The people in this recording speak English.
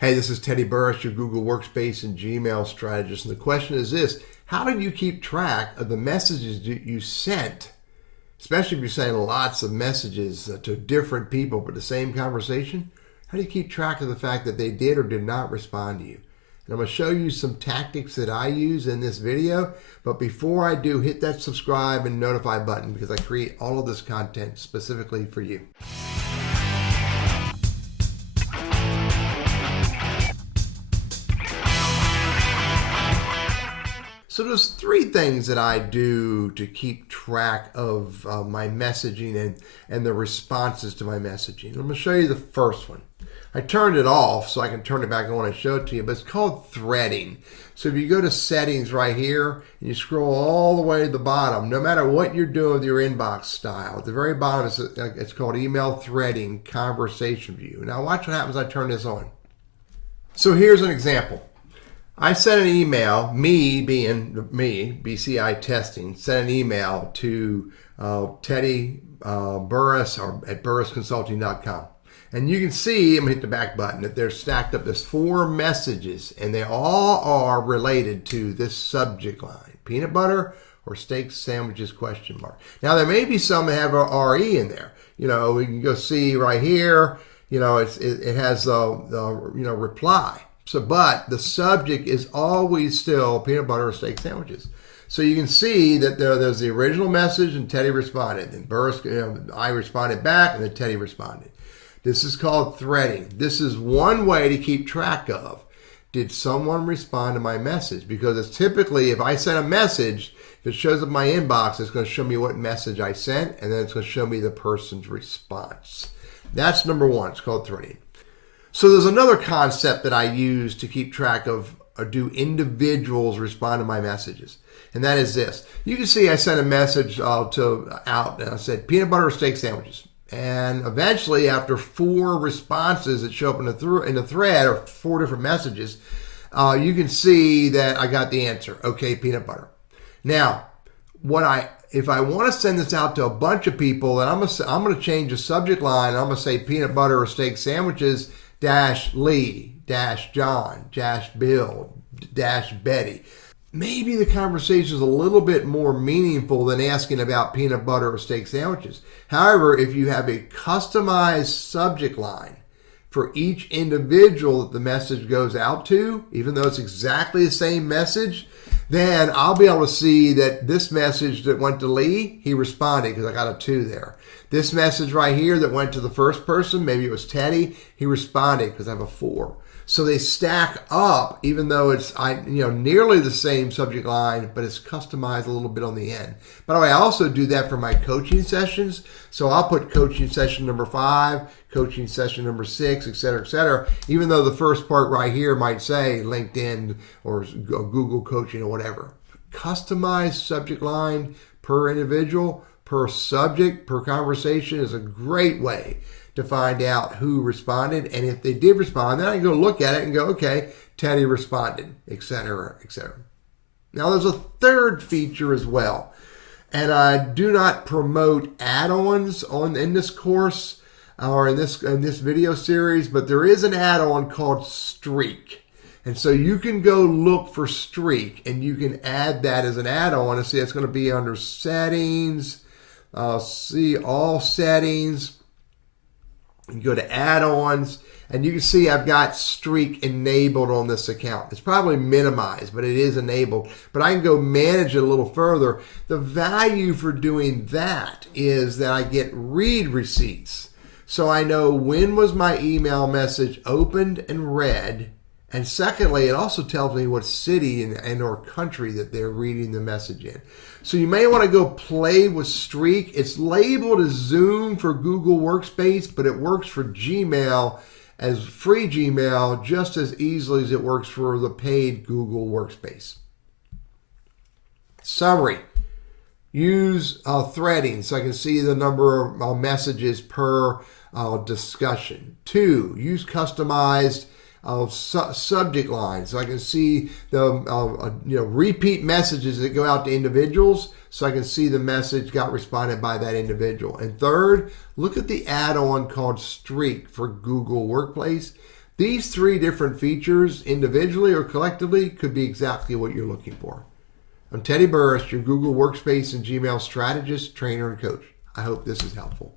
Hey, this is Teddy Burris, your Google Workspace and Gmail strategist. And the question is this: how do you keep track of the messages that you sent, especially if you're sending lots of messages to different people but the same conversation? How do you keep track of the fact that they did or did not respond to you? And I'm going to show you some tactics that I use in this video. But before I do, hit that subscribe and notify button because I create all of this content specifically for you. So there's three things that I do to keep track of my messaging and the responses to my messaging. I'm going to show you the first one. I turned it off so I can turn it back on and show it to you, but it's called threading. So if you go to settings right here and you scroll all the way to the bottom, no matter what you're doing with your inbox style, at the very bottom it's called email threading conversation view. Now watch what happens when I turn this on. So here's an example. I sent an email, me being me, BCI testing, sent an email to Teddy Burris at burrisconsulting.com. And you can see, I'm going to hit the back button, that they're stacked up. There's 4 messages, and they all are related to this subject line: peanut butter or steak sandwiches, question mark. Now, there may be some that have a RE in there. You know, we can go see right here, you know, it has the reply. So, but the subject is always still peanut butter or steak sandwiches. So you can see that there's the original message and Teddy responded. And Burris, I responded back and then Teddy responded. This is called threading. This is one way to keep track of, did someone respond to my message? Because it's typically, if I send a message, if it shows up in my inbox, it's going to show me what message I sent, and then it's going to show me the person's response. That's number one. It's called threading. So there's another concept that I use to keep track of, or do individuals respond to my messages? And that is this. You can see I sent a message out and I said peanut butter or steak sandwiches. And eventually, after 4 responses that show up in the thread, or 4 different messages, you can see that I got the answer. Okay, peanut butter. Now, if I want to send this out to a bunch of people, then I'm going to change the subject line. I'm going to say peanut butter or steak sandwiches -Lee, -John, -Bill, -Betty. Maybe the conversation is a little bit more meaningful than asking about peanut butter or steak sandwiches. However, if you have a customized subject line for each individual that the message goes out to, even though it's exactly the same message, then I'll be able to see that this message that went to Lee, he responded because I got a 2 there. This message right here that went to the first person, maybe it was Teddy, he responded because I have a 4. So they stack up, even though it's nearly the same subject line, but it's customized a little bit on the end. By the way, I also do that for my coaching sessions. So I'll put coaching session number 5, coaching session number 6, et cetera, even though the first part right here might say LinkedIn or Google coaching or whatever. Customized subject line per individual, per subject, per conversation is a great way to find out who responded. And if they did respond, then I can go look at it and go, okay, Teddy responded, et cetera, et cetera. Now there's a third feature as well. And I do not promote add-ons in this course or in this video series, but there is an add-on called Streak. And so you can go look for Streak and you can add that as an add-on and see it's going to be under settings, see all settings. You go to add-ons, and you can see I've got Streak enabled on this account. It's probably minimized, but it is enabled. But I can go manage it a little further. The value for doing that is that I get read receipts. So I know when was my email message opened and read. And secondly, it also tells me what city and or country that they're reading the message in. So you may want to go play with Streak. It's labeled as Zoom for Google Workspace, but it works for Gmail as free Gmail just as easily as it works for the paid Google Workspace. Summary. Use threading so I can see the number of messages per discussion. 2, use customized subject lines so I can see the repeat messages that go out to individuals so I can see the message got responded by that individual. And third, look at the add-on called Streak for Google Workspace. These three different features, individually or collectively, could be exactly what you're looking for. I'm Teddy Burris, your Google Workspace and Gmail strategist, trainer, and coach. I hope this is helpful.